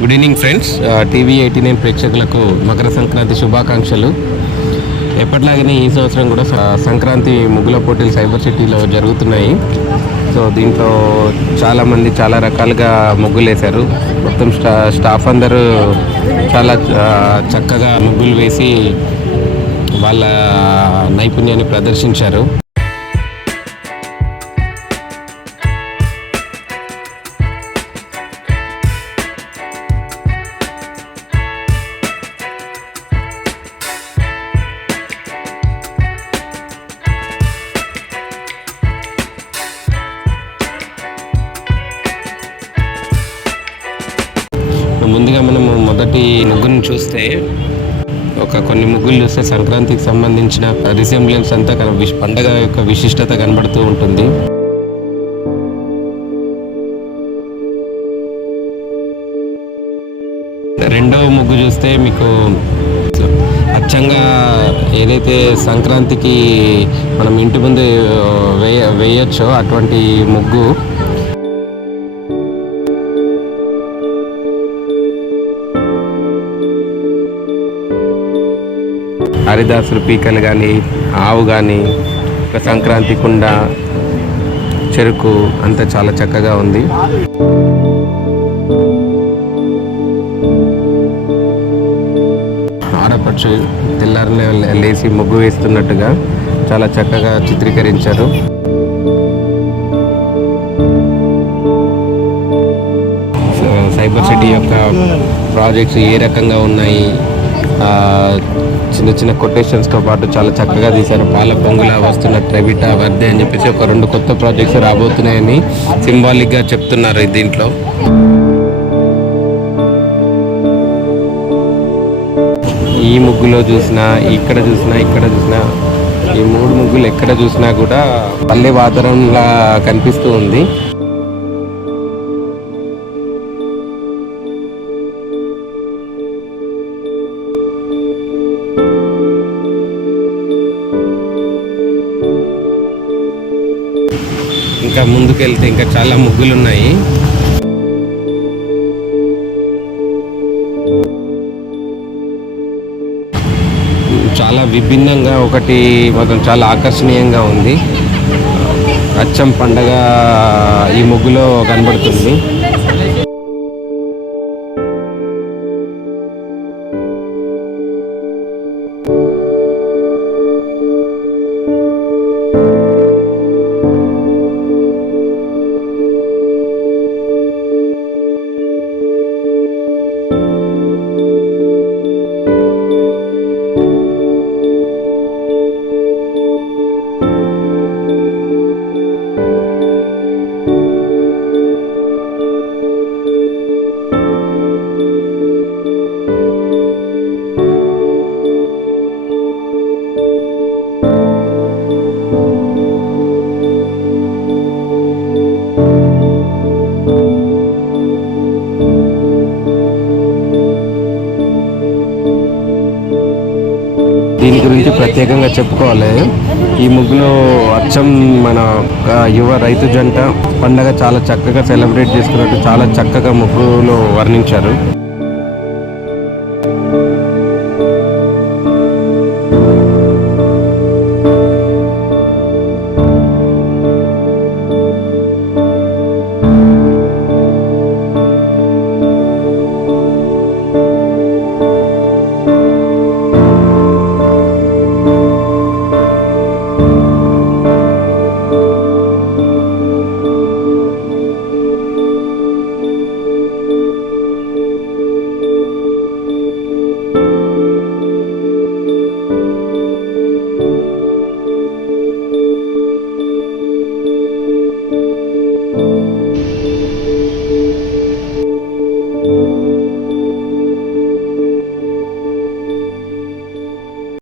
Good evening friends TV eighty nine ప్రేక్షకులకు మకర సంక్రాంతి శుభాకాంక్షలు. ఎప్పటిలాగానే ఈ సంవత్సరం కూడా సంక్రాంతి ముగ్గుల పోటీలు సైబర్ సిటీలో జరుగుతున్నాయి. సో దీంట్లో చాలామంది చాలా రకాలుగా ముగ్గులు వేశారు మొత్తం స్టా స్టాఫ్ అందరూ చాలా చక్కగా ముగ్గులు వేసి వాళ్ళ నైపుణ్యాన్ని ప్రదర్శించారు. ముందుగా మనము మొదటి ముగ్గురిని చూస్తే ఒక కొన్ని ముగ్గులు చూస్తే సంక్రాంతికి సంబంధించిన రిసెంబ్లెన్స్ అంతా కన- పండగ యొక్క విశిష్టత కనబడుతూ ఉంటుంది. రెండవ ముగ్గు చూస్తే మీకు అచ్చంగా ఏదైతే సంక్రాంతికి మనం ఇంటి ముందు వేయ వేయచ్చో అటువంటి ముగ్గు హరిదాసులు పీకలు కానీ ఆవు కానీ ఒక సంక్రాంతి కుండ చెరుకు అంతా చాలా చక్కగా ఉంది. ఆడపడుచు తెల్లారనే లేచి ముగ్గు వేస్తున్నట్టుగా చాలా చక్కగా చిత్రీకరించారు. సైబర్ సిటీ యొక్క ప్రాజెక్ట్స్ ఏ రకంగా ఉన్నాయి? చిన్న చిన్న కొటేషన్స్తో పాటు చాలా చక్కగా తీశారు. పాల పొంగుల వస్తున్న ట్రెబిట వర్దే అని చెప్పేసి ఒక రెండు కొత్త ప్రాజెక్ట్స్ రాబోతున్నాయని సింబాలిక్గా చెప్తున్నారు దీంట్లో. ఈ ముగ్గులో చూసినా ఇక్కడ చూసినా ఇక్కడ చూసినా ఈ మూడు ముగ్గులు ఎక్కడ చూసినా కూడా పల్లె వాతావరణంలా కనిపిస్తూ ఉంది. ఇంకా ముందుకెళ్తే ఇంకా చాలా ముగ్గులు ఉన్నాయి చాలా విభిన్నంగా ఒకటి మాత్రం చాలా ఆకర్షణీయంగా ఉంది. అచ్చం పండగ ఈ ముగ్గులో కనబడుతుంది. దీని గురించి ప్రత్యేకంగా చెప్పుకోవాలి. ఈ ముగ్గులో అచ్చం మన యువ రైతు జంట పండగ చాలా చక్కగా సెలబ్రేట్ చేసుకున్నట్టు చాలా చక్కగా ముగ్గులో వర్ణించారు.